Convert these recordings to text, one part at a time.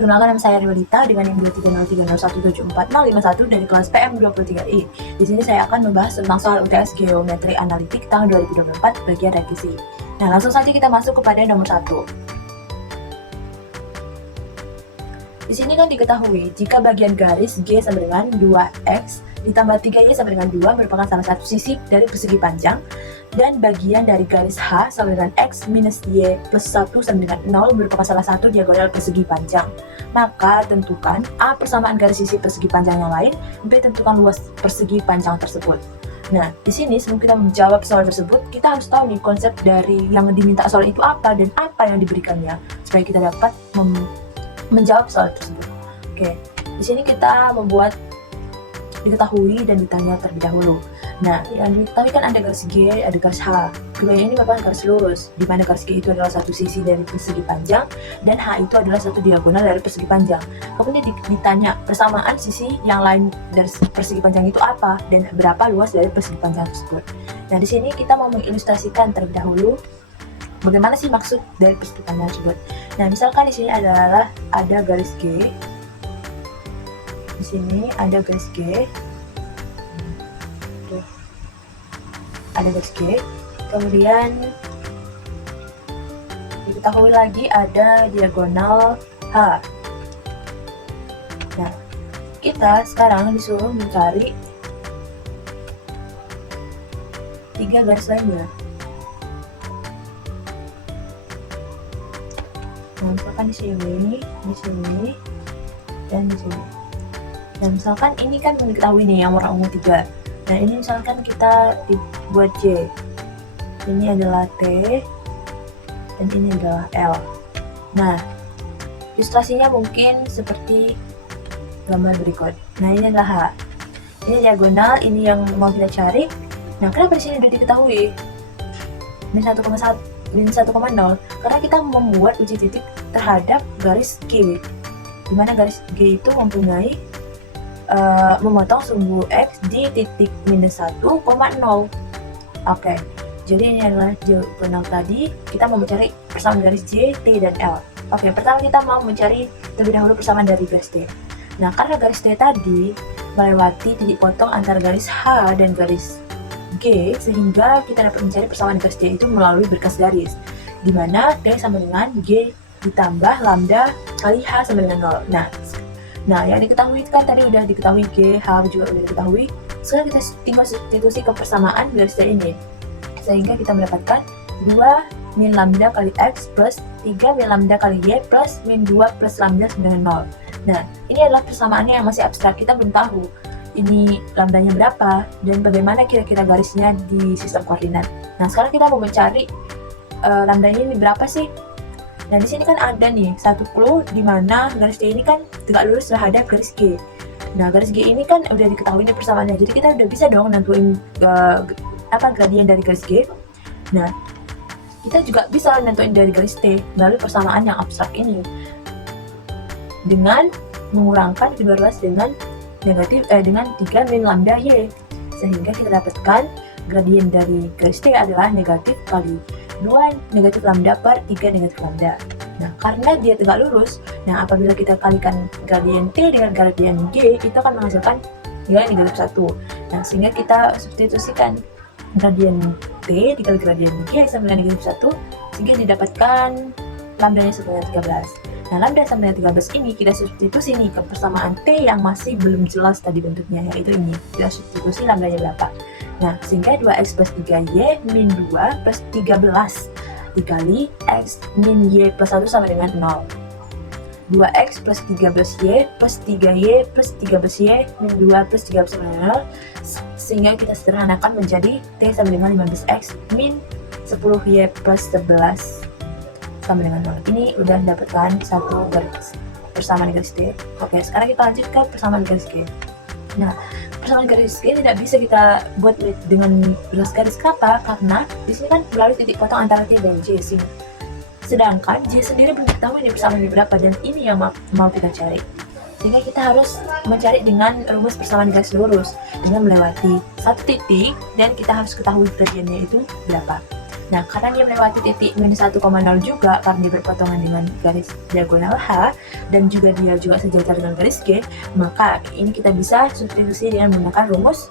Perkenalkan, nama saya Riwalita dengan NIM 23030317451 dari kelas PM23I. Di sini saya akan membahas tentang soal UTS Geometri Analitik tahun 2024 bagian revisi. Nah, langsung saja kita masuk kepada nomor 1. Di sini kan diketahui jika bagian garis G sama dengan 2X ditambah 3Y sama dengan 2 merupakan salah satu sisi dari persegi panjang, dan bagian dari garis H sama dengan X minus Y plus 1 sama dengan 0 merupakan salah satu diagonal persegi panjang. Maka tentukan A persamaan garis sisi persegi panjang yang lain, B tentukan luas persegi panjang tersebut. Nah, di sini sebelum kita menjawab soal tersebut, kita harus tahu nih konsep dari yang diminta soal itu apa dan apa yang diberikannya, supaya kita dapat menjawab soal tersebut. Oke, di sini kita membuat diketahui dan ditanya terlebih dahulu. Nah, yang diketahui kan ada garis G, ada garis H. Keduanya ini merupakan garis lurus, di mana garis G itu adalah satu sisi dari persegi panjang, dan H itu adalah satu diagonal dari persegi panjang. Kemudian ditanya persamaan sisi yang lain dari persegi panjang itu apa, dan berapa luas dari persegi panjang tersebut. Nah, di sini kita mau mengilustrasikan terlebih dahulu bagaimana sih maksud dari persegi panjang tersebut. Nah, misalkan di sini adalah ada garis G. Di sini ada garis G. Ada garis G. Kemudian diketahui lagi ada diagonal H. Nah, kita sekarang disuruh mencari 3 garis lainnya. Nah, misalkan di sini, dan di sini. Nah, misalkan ini kan diketahui nih yang warna ungu 3. Nah, ini misalkan kita dibuat J. Ini adalah T, dan ini adalah L. Nah, ilustrasinya mungkin seperti gambar berikut. Nah, ini adalah H. Ini diagonal, ini yang mau kita cari. Nah, kenapa di sini sudah diketahui? Min 1,0, karena kita membuat uji titik terhadap garis G, di mana garis G itu mempunyai memotong sumbu X di titik minus 1,0. Oke, jadi ini adalah diagonal tadi. Kita mau mencari persamaan garis J, T, dan L. Oke, pertama kita mau mencari terlebih dahulu persamaan dari garis T. Nah, karena garis T tadi melewati titik potong antara garis H dan garis G, sehingga kita dapat mencari persamaan garis T itu melalui berkas garis, di mana T sama dengan G ditambah lambda kali H sama dengan 0. Nah, yang diketahui kan tadi udah diketahui G, H juga udah diketahui. Sekarang kita tinggal substitusi ke persamaan garis T ini, sehingga kita mendapatkan 2 min lambda kali X plus 3 min lambda kali Y plus min 2 plus lambda sama dengan 0. Nah, ini adalah persamaannya yang masih abstrak, kita belum tahu ini lambdanya berapa dan bagaimana kira-kira garisnya di sistem koordinat. Nah, sekarang kita mau mencari lambdanya ini berapa sih? Nah, di sini kan ada nih satu clue di mana garis T ini kan tegak lurus terhadap garis G. Nah, garis G ini kan udah diketahui nih persamaannya, jadi kita udah bisa dong nentuin gradien dari garis G. Nah, kita juga bisa nentuin dari garis T melalui persamaan yang abstrak ini dengan mengurangkan kedua ruas dengan dengan 3 min lambda Y, sehingga kita dapatkan gradien dari garis T adalah negatif kali 2 negatif lambda per 3 negatif lambda. Nah, karena dia tegak lurus, nah apabila kita kalikan gradien T dengan gradien G, itu akan menghasilkan nilai negatif 1. Nah, sehingga kita substitusikan gradien T dikali gradien G sama dengan negatif 1, sehingga didapatkan lambdanya sama dengan 13. Nah, lambda sama dengan 13 ini kita substitusi nih ke persamaan T yang masih belum jelas tadi bentuknya, yaitu ini. Kita substitusi lambdanya berapa. Nah, sehingga 2X plus 3Y min 2 plus 13 dikali X min Y plus 1 sama dengan 0. 2X plus 13Y plus 3Y plus 13Y min 2 plus 13 sama dengan 0. Sehingga kita sederhanakan menjadi T sama dengan 15X min 10Y plus 11 sama dengan 0. Ini udah mendapatkan satu garis persamaan garis T. Oke, sekarang kita lanjut ke persamaan garis G. Nah, persamaan garis G tidak bisa kita buat dengan belas garis. Kenapa? Karena di sini kan melalui titik potong antara T dan J. Sedangkan J sendiri belum diketahui nih persamaannya berapa, dan ini yang mau kita cari. Sehingga kita harus mencari dengan rumus persamaan garis lurus dengan melewati satu titik, dan kita harus ketahui gradiennya itu berapa. Nah, karena dia melewati titik minus 1,0 juga, karena dia berpotongan dengan garis diagonal H, dan juga dia juga sejajar dengan garis G, maka ini kita bisa substitusi dengan menggunakan rumus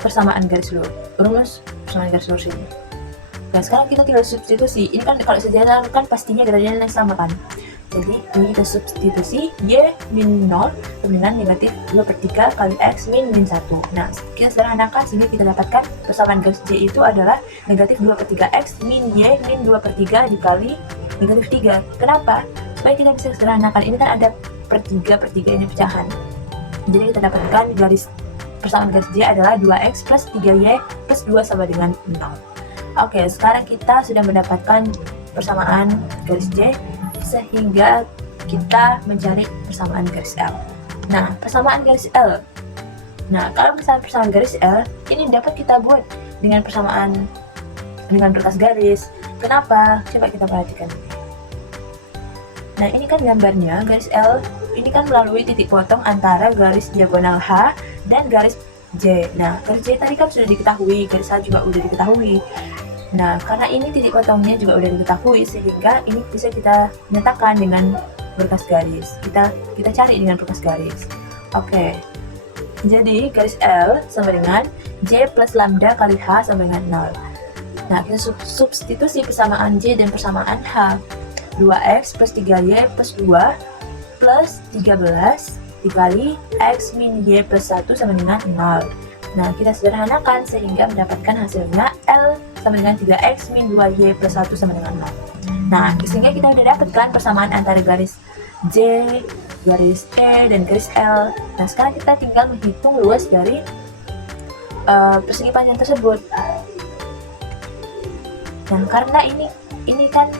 persamaan garis lurus ini. Nah, sekarang kita tinggal substitusi. Ini kan kalau sejajar kan pastinya gradiennya yang sama kan. Jadi ini kita substitusi Y min 0 dengan negatif 2/3 kali X min 1. Nah, kita sederhanakan sehingga kita dapatkan persamaan garis J itu adalah negatif 2/3 X min Y min 2/3 dikali negatif 3. Kenapa? Supaya kita bisa sederhanakan. Ini kan ada per 3 ini pecahan. Jadi kita dapatkan persamaan garis J adalah 2X plus 3Y plus 2 sama dengan 0. Oke, sekarang kita sudah mendapatkan persamaan garis J, sehingga kita mencari persamaan garis L. Nah, persamaan garis L. Nah, kalau misalnya persamaan garis L, ini dapat kita buat dengan persamaan dengan berkas garis. Kenapa? Coba kita perhatikan. Nah, ini kan gambarnya, garis L ini kan melalui titik potong antara garis diagonal H dan garis J. Nah, garis J tadi kan sudah diketahui, garis H juga udah diketahui. Nah, karena ini titik potongnya juga udah diketahui, sehingga ini bisa kita nyatakan dengan berkas garis. Kita cari dengan berkas garis. Oke. Jadi, garis L sama dengan J plus lambda kali H sama dengan 0. Nah, kita substitusi persamaan J dan persamaan H. 2X plus 3Y plus 2 plus 13 dikali X min Y plus 1 sama dengan 0. Nah, kita sederhanakan sehingga mendapatkan hasilnya L sama dengan 3X min 2Y plus 1 sama dengan 0. Nah, sehingga kita udah dapatkan persamaan antara garis J, garis T, dan garis L. Nah, sekarang kita tinggal menghitung luas dari persegi panjang tersebut. Nah, karena ini kan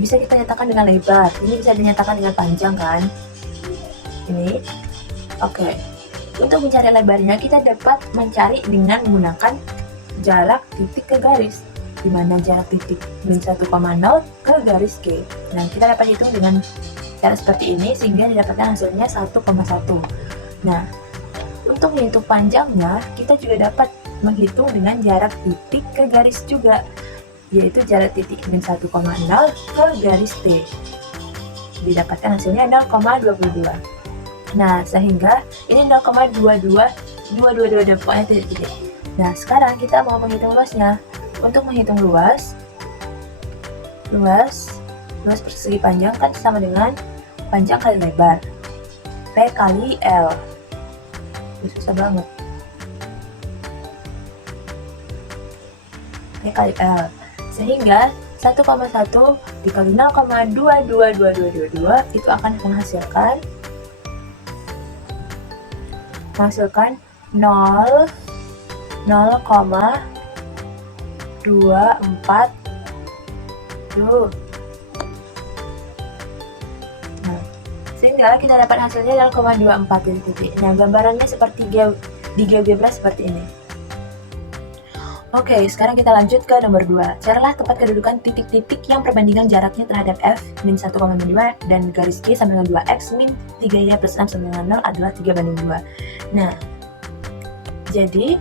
bisa kita nyatakan dengan lebar, ini bisa dinyatakan dengan panjang kan? Ini, oke. Untuk mencari lebarnya, kita dapat mencari dengan menggunakan jarak titik ke garis, di mana jarak titik min 1,0 ke garis G. Nah, kita dapat hitung dengan cara seperti ini sehingga didapatkan hasilnya 1,1. Nah, untuk menghitung panjangnya, kita juga dapat menghitung dengan jarak titik ke garis juga, yaitu jarak titik min 1,0 ke garis T. Didapatkan hasilnya 0,22. Nah, sehingga ini 0,22 pokoknya titik-titik. Nah, sekarang kita mau menghitung luasnya. Untuk menghitung luas persegi panjang kan sama dengan panjang kali lebar, P kali L. Susah banget. P kali L. Sehingga 1,1 dikali 0,222222 itu akan menghasilkan 0,24. Nah, sehingga kita dapat hasilnya 0,24 titik. Nah, gambarannya seperti di GeoGebra seperti ini. Oke, sekarang kita lanjut ke nomor 2. Carilah tempat kedudukan titik-titik yang perbandingan jaraknya terhadap F min 1,2 dan garis G sama dengan 2X min 3Y plus 6 sama dengan 0 adalah 3:2. Nah, jadi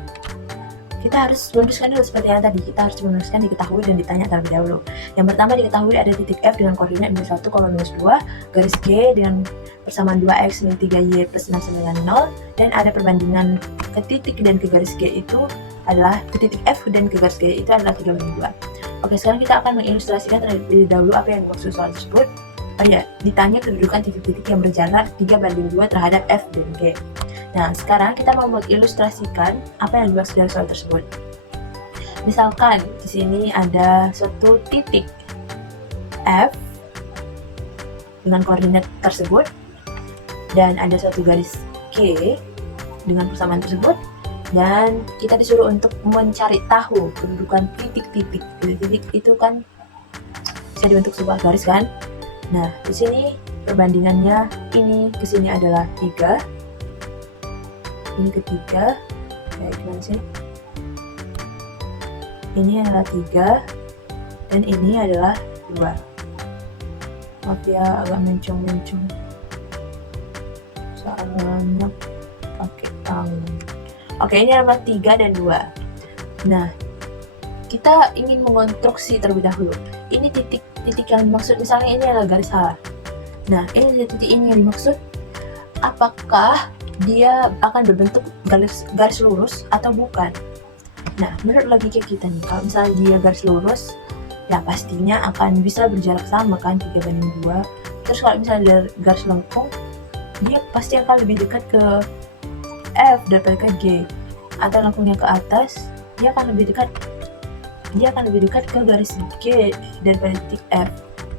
kita harus menuliskan dulu seperti yang tadi. Kita harus menuliskan diketahui dan ditanya terlebih dahulu. Yang pertama diketahui ada titik F dengan koordinat minus 1, minus 2, garis G dengan persamaan 2X min 3Y plus 6 sama dengan 0, dan ada perbandingan ke titik dan ke garis G itu adalah ke titik F dan ke garis G itu adalah 3:2. Oke, sekarang kita akan mengilustrasikan terlebih dahulu apa yang dimaksud soal tersebut. Oh ya, ditanya kedudukan titik-titik yang berjarak 3:2 terhadap F dan G. Nah, sekarang kita mau mengilustrasikan apa yang dimaksud dari soal tersebut. Misalkan di sini ada suatu titik F dengan koordinat tersebut dan ada suatu garis G dengan persamaan tersebut, dan kita disuruh untuk mencari tahu kedudukan titik-titik. Titik-titik itu kan bisa dibentuk sebuah garis kan? Nah, di sini perbandingannya ini ke sini adalah 3. Ini ketiga, kayak gimana sih? Ini adalah 3 dan ini adalah 2. Maaf ya, agak mencong-mencong soalnya pakai tangan. Oke, ini adalah 3 dan 2. Nah, kita ingin mengonstruksi terlebih dahulu. Ini titik yang dimaksud, misalnya ini adalah garis H. Nah, ini titik ini yang dimaksud. Apakah dia akan berbentuk garis lurus atau bukan? Nah, menurut logika kita nih, kalau misalnya dia garis lurus, ya pastinya akan bisa berjarak sama kan, 3:2. Terus kalau misalnya dia garis lengkung, dia pasti akan lebih dekat ke F daripada ke G. Atau lengkungnya ke atas, dia akan lebih dekat ke garis G daripada titik F.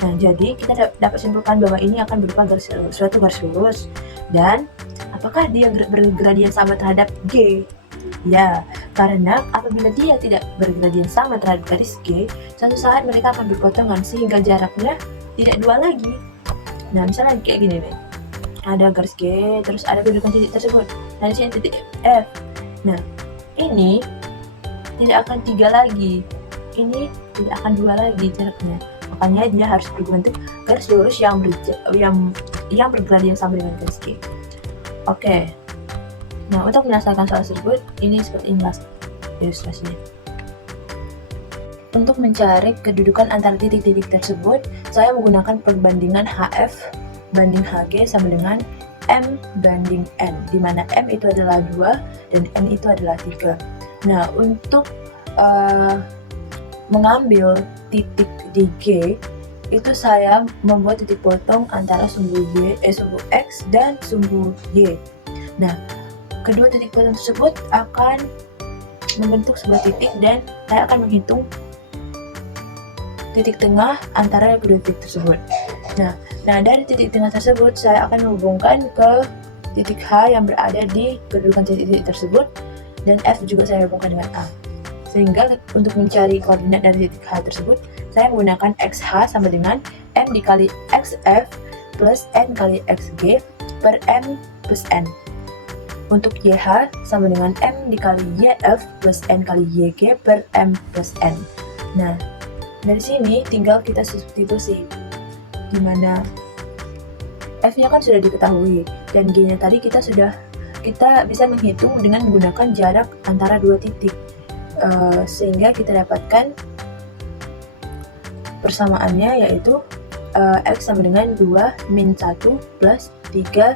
Nah, jadi kita dapat simpulkan bahwa ini akan berupa suatu garis lurus. Dan apakah dia bergradian sama terhadap G? Ya, karena apabila dia tidak bergradian sama terhadap garis G, suatu saat mereka akan berpotongan sehingga jaraknya tidak 2 lagi. Nah, misalnya kayak gini nih. Ada garis G, terus ada kedudukan titik tersebut. Nah, di sini titik F. Nah, ini tidak akan 3 lagi. Ini tidak akan 2 lagi jaraknya. Makanya dia harus berbentuk garis lurus yang bergradian sama dengan garis G. Oke. Nah, untuk menyelesaikan soal tersebut, ini seperti ini ilustrasinya. Untuk mencari kedudukan antara titik-titik tersebut, saya menggunakan perbandingan HF banding HG sama dengan M banding N, di mana M itu adalah 2 dan N itu adalah 3. Nah, untuk mengambil titik di G, itu saya membuat titik potong antara sumbu X dan sumbu Y. Nah, kedua titik potong tersebut akan membentuk sebuah titik dan saya akan menghitung titik tengah antara kedua titik tersebut. Nah, dari titik tengah tersebut saya akan menghubungkan ke titik H yang berada di kedudukan titik-titik tersebut, dan F juga saya hubungkan dengan A. Sehingga untuk mencari koordinat dari titik H tersebut, saya menggunakan XH sama dengan M dikali XF plus N kali XG per M plus N. Untuk YH sama dengan M dikali YF plus N kali YG per M plus N. Nah, dari sini tinggal kita substitusi, di mana F-nya kan sudah diketahui dan G-nya tadi kita bisa menghitung dengan menggunakan jarak antara dua titik, sehingga kita dapatkan persamaannya, yaitu X sama dengan 2 min 1 plus 3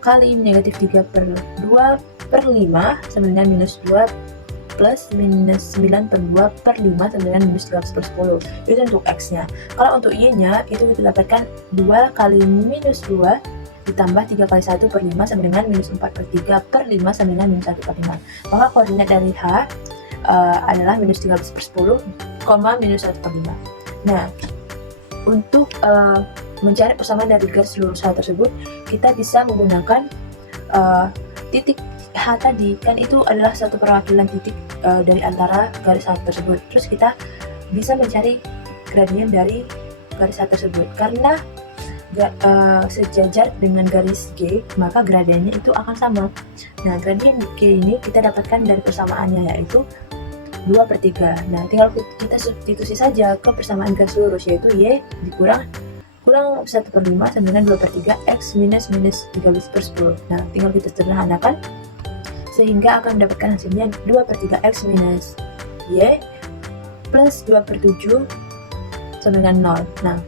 kali negatif 3 per 2 per 5 sama dengan minus 2 plus minus 9 per 2 per 5 sama dengan minus 13 per 10. Itu untuk X-nya. Kalau untuk Y-nya, itu kita dapatkan 2 kali minus 2 ditambah 3 kali 1 per 5 sama dengan minus 4 per 3 per 5 sama dengan minus 1 per 5. Maka koordinat dari H adalah minus 13 per 10, minus 1 per 5. Nah, untuk mencari persamaan dari garis lurus H tersebut, kita bisa menggunakan titik H tadi, kan itu adalah satu perwakilan titik dari antara garis H tersebut. Terus kita bisa mencari gradien dari garis H tersebut. Karena sejajar dengan garis G, maka gradiennya itu akan sama. Nah, gradien G ini kita dapatkan dari persamaannya, yaitu 2/3. Nah, tinggal kita substitusi saja ke persamaan garis lurus, yaitu Y dikurang 1/5 sama dengan 2/3 X minus 13 per 10. Nah, tinggal kita sederhanakan sehingga akan mendapatkan hasilnya 2/3 X minus Y plus 2/7 sama dengan 0. Nah,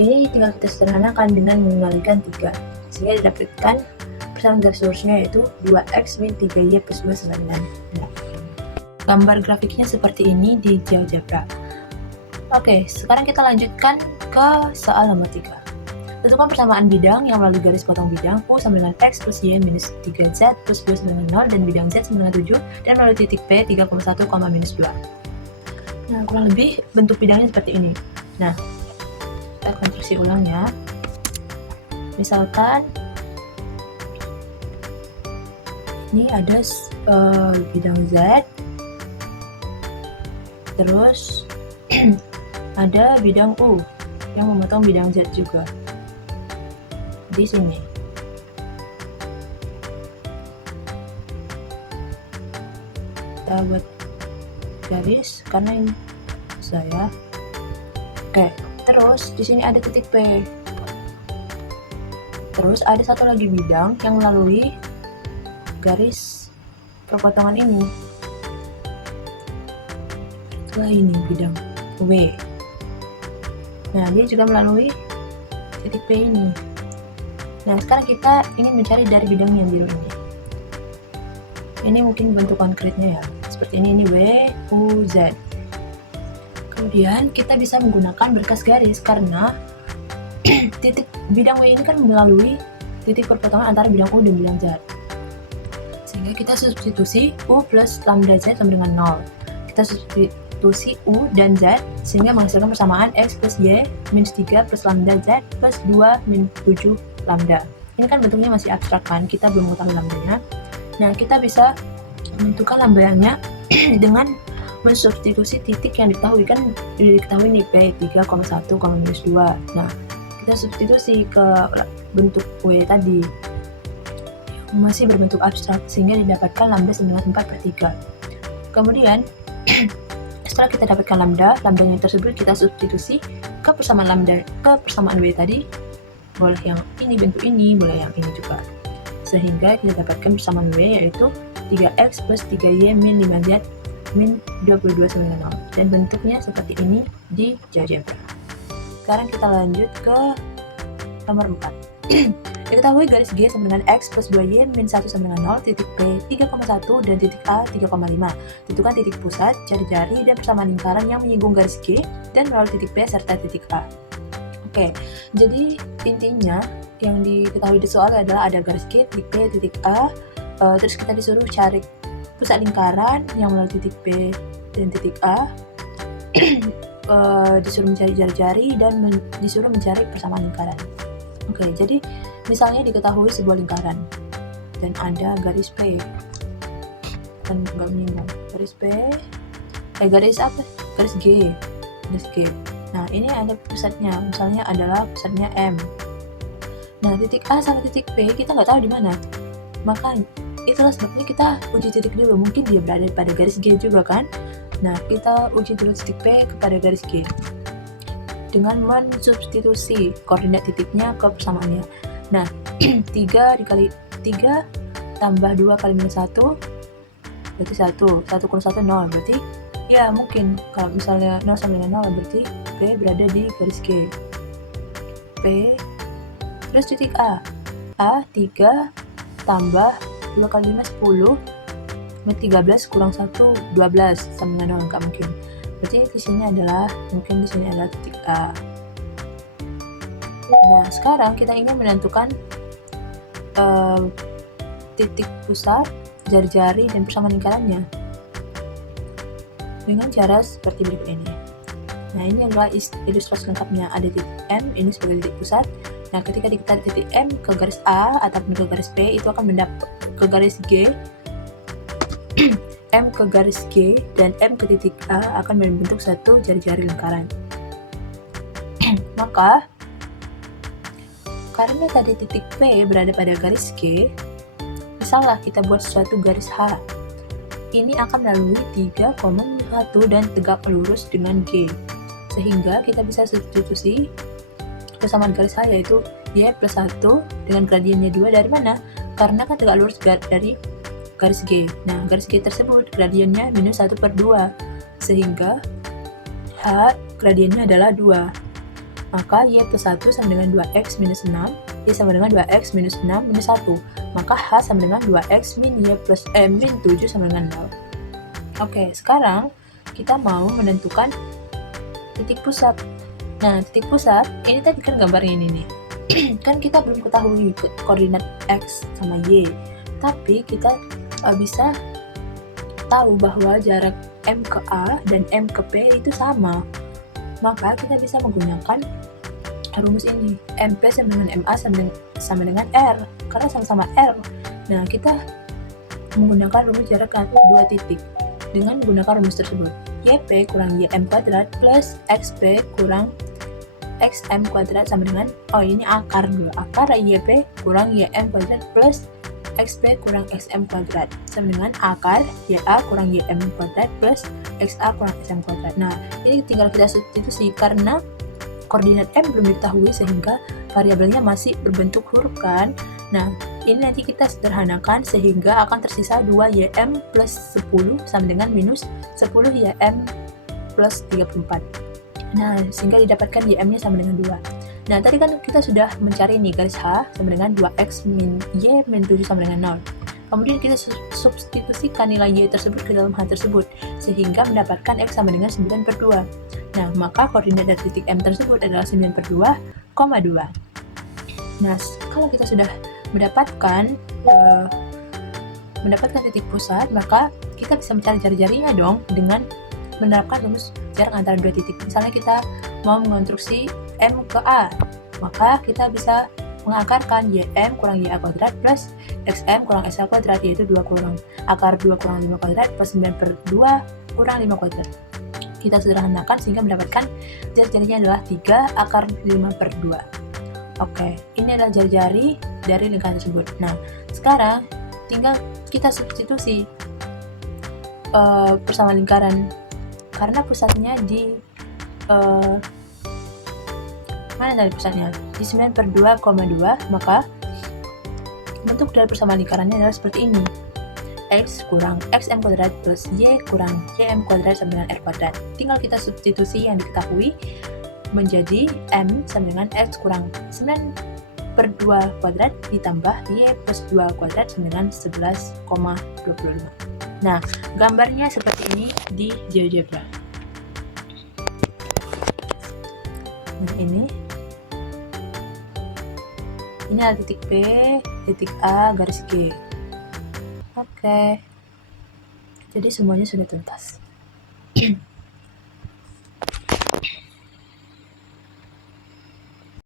ini tinggal kita sederhanakan dengan mengalikan 3, sehingga didapatkan persamaan garis lurusnya yaitu 2X min 3Y plus 2 sama dengan 0. Gambar grafiknya seperti ini di GeoGebra. Oke, sekarang kita lanjutkan ke soal nomor 3. Tentukan persamaan bidang yang melalui garis potong bidang U sama dengan X plus Y minus 3Z plus 2 sama dengan 0 dan bidang Z sama dengan 7 dan melalui titik P 3,1, minus 2. Nah, kurang lebih bentuk bidangnya seperti ini. Nah, kita konstruksi ulang ya. Misalkan ini ada bidang Z, terus ada bidang U yang memotong bidang Z juga di sini. Kita buat garis karena ini saya. Oke, terus di sini ada titik P. Terus ada satu lagi bidang yang melalui garis perpotongan ini. Setelah ini bidang W. Nah, dia juga melalui titik P ini. Nah, sekarang kita ingin mencari dari bidang yang biru ini. Ini mungkin bentuk konkretnya ya. Seperti ini W, U, Z. Kemudian kita bisa menggunakan berkas garis karena titik bidang W ini kan melalui titik perpotongan antara bidang U dan bidang Z. Sehingga kita substitusi U plus lambda Z sama dengan 0. Kita substitusi U dan Z sehingga menghasilkan persamaan X plus Y minus 3 plus lambda Z plus 2 min 7 lambda. Ini kan bentuknya masih abstrak kan, kita belum mengetahui lambdanya. Nah, kita bisa menentukan lambdanya dengan mensubstitusi titik yang diketahui, kan diketahui nih P 3,1, minus 2. Nah, kita substitusi ke bentuk W tadi masih berbentuk abstrak sehingga didapatkan lambda sama dengan 4/3. Kemudian setelah kita dapatkan lambdanya tersebut kita substitusi ke persamaan W tadi, boleh yang ini bentuk ini, boleh yang ini juga, sehingga kita dapatkan persamaan W yaitu 3x plus 3y min 5z min 22 sama dengan 0, dan bentuknya seperti ini di GeoGebra. Sekarang kita lanjut ke nomor 4. Diketahui garis G sama dengan X plus 2Y min 1 sama dengan 0, titik P 3,1 dan titik A 3,5. Tentukan titik pusat, jari-jari, dan persamaan lingkaran yang menyinggung garis G dan melalui titik P serta titik A. Oke, jadi intinya yang diketahui di soal adalah ada garis G, titik P, titik A, terus kita disuruh cari pusat lingkaran yang melalui titik P dan titik A, disuruh mencari jari-jari dan disuruh mencari persamaan lingkaran. Oke, jadi misalnya diketahui sebuah lingkaran dan ada garis P, kan nggak menyinggung garis P, garis apa? Garis G. Nah, ini ada pusatnya, misalnya adalah pusatnya M. Nah, titik A sama titik P kita nggak tahu di mana, maka itulah sebabnya kita uji titik dulu. Mungkin dia berada pada garis G juga kan. Nah, kita uji dulu titik P kepada garis G dengan mensubstitusi koordinat titiknya ke persamaannya. Nah, 3 dikali 3 tambah 2 kali minus 1 berarti 1 kurang 1 0, berarti ya mungkin kalau misalnya 0 sama dengan 0 berarti P berada di garis G. P terus titik A 3 tambah 2 kali 5 10, 13 kurang 1 12 sama dengan 0, enggak mungkin. Berarti di sini adalah titik A. Nah, sekarang kita ingin menentukan titik pusat, jari-jari, dan persamaan lingkarannya dengan cara seperti berikut ini. Nah, ini adalah ilustrasi lengkapnya. Ada titik M, ini sebagai titik pusat. Nah, ketika ditarik titik M ke garis A ataupun ke garis P, itu akan mendapat ke garis G, M ke garis G dan M ke titik A akan membentuk satu jari-jari lingkaran. Maka karena tadi titik P berada pada garis G, misalnya kita buat suatu garis H, ini akan melalui 3,1 dan tegak lurus dengan G, sehingga kita bisa substitusi persamaan garis H yaitu Y plus 1 dengan gradiennya 2 dari mana? Karena kan tegak lurus dari garis G. Nah, garis G tersebut gradiennya minus 1/2, sehingga H gradiennya adalah 2. Maka Y plus 1 sama dengan 2X minus 6, Y sama dengan 2X minus 6 minus 1. Maka H sama dengan 2X min Y plus min 7 sama dengan 0. Oke, sekarang kita mau menentukan titik pusat. Nah, titik pusat, ini tadi kan gambarnya ini nih. Kan kita belum ketahui koordinat X sama Y, tapi kita bisa tahu bahwa jarak M ke A dan M ke P itu sama. Maka kita bisa menggunakan rumus ini. MP sama dengan MA sama dengan R, karena sama-sama R. Nah, kita menggunakan rumus jarak dua titik dengan menggunakan rumus tersebut. YP kurang YM kuadrat plus XP kurang XM kuadrat sama dengan, ini akar dulu. Akar YP kurang YM kuadrat plus XP kurang XM kuadrat sama dengan akar YA kurang YM kuadrat plus XA kurang XM kuadrat. Nah, ini tinggal kita substitusi karena koordinat M belum diketahui sehingga variabelnya masih berbentuk huruf kan. Nah, ini nanti kita sederhanakan sehingga akan tersisa 2YM plus 10 sama dengan minus 10YM plus 34. Nah, sehingga didapatkan YM-nya sama dengan 2. Nah, tadi kan kita sudah mencari nih garis H sama dengan 2X min Y min 7 sama dengan 0. Kemudian kita substitusikan nilai Y tersebut ke dalam H tersebut, sehingga mendapatkan X sama dengan 9/2. Nah, maka koordinat dari titik M tersebut adalah 9/2,2. Nah, kalau kita sudah mendapatkan titik pusat, maka kita bisa mencari jari-jarinya dong dengan menerapkan rumus jarak antara dua titik. Misalnya kita mau mengonstruksi M ke A, maka kita bisa mengakarkan YM kurang YA kuadrat plus XM kurang SA kuadrat, yaitu 2 kurang akar 2 kurang 5 kuadrat plus 9/2 kurang 5 kuadrat. Kita sederhanakan sehingga mendapatkan jari-jarinya adalah 3 akar 5/2. Oke, ini adalah jari-jari dari lingkaran tersebut. Nah, sekarang tinggal kita substitusi persamaan lingkaran, karena pusatnya di mana dari pusatnya? Di 9/2,2, maka bentuk dari persamaan lingkarannya adalah seperti ini. X kurang XM kuadrat plus Y kurang YM kuadrat sama dengan R kuadrat. Tinggal kita substitusi yang diketahui menjadi M sama dengan X kurang 9/2 kuadrat ditambah Y plus 2 kuadrat sama dengan 11,25. Nah, gambarnya seperti ini di GeoGebra. Nah, ini adalah titik P, titik A, garis G. Oke. Jadi semuanya sudah tuntas.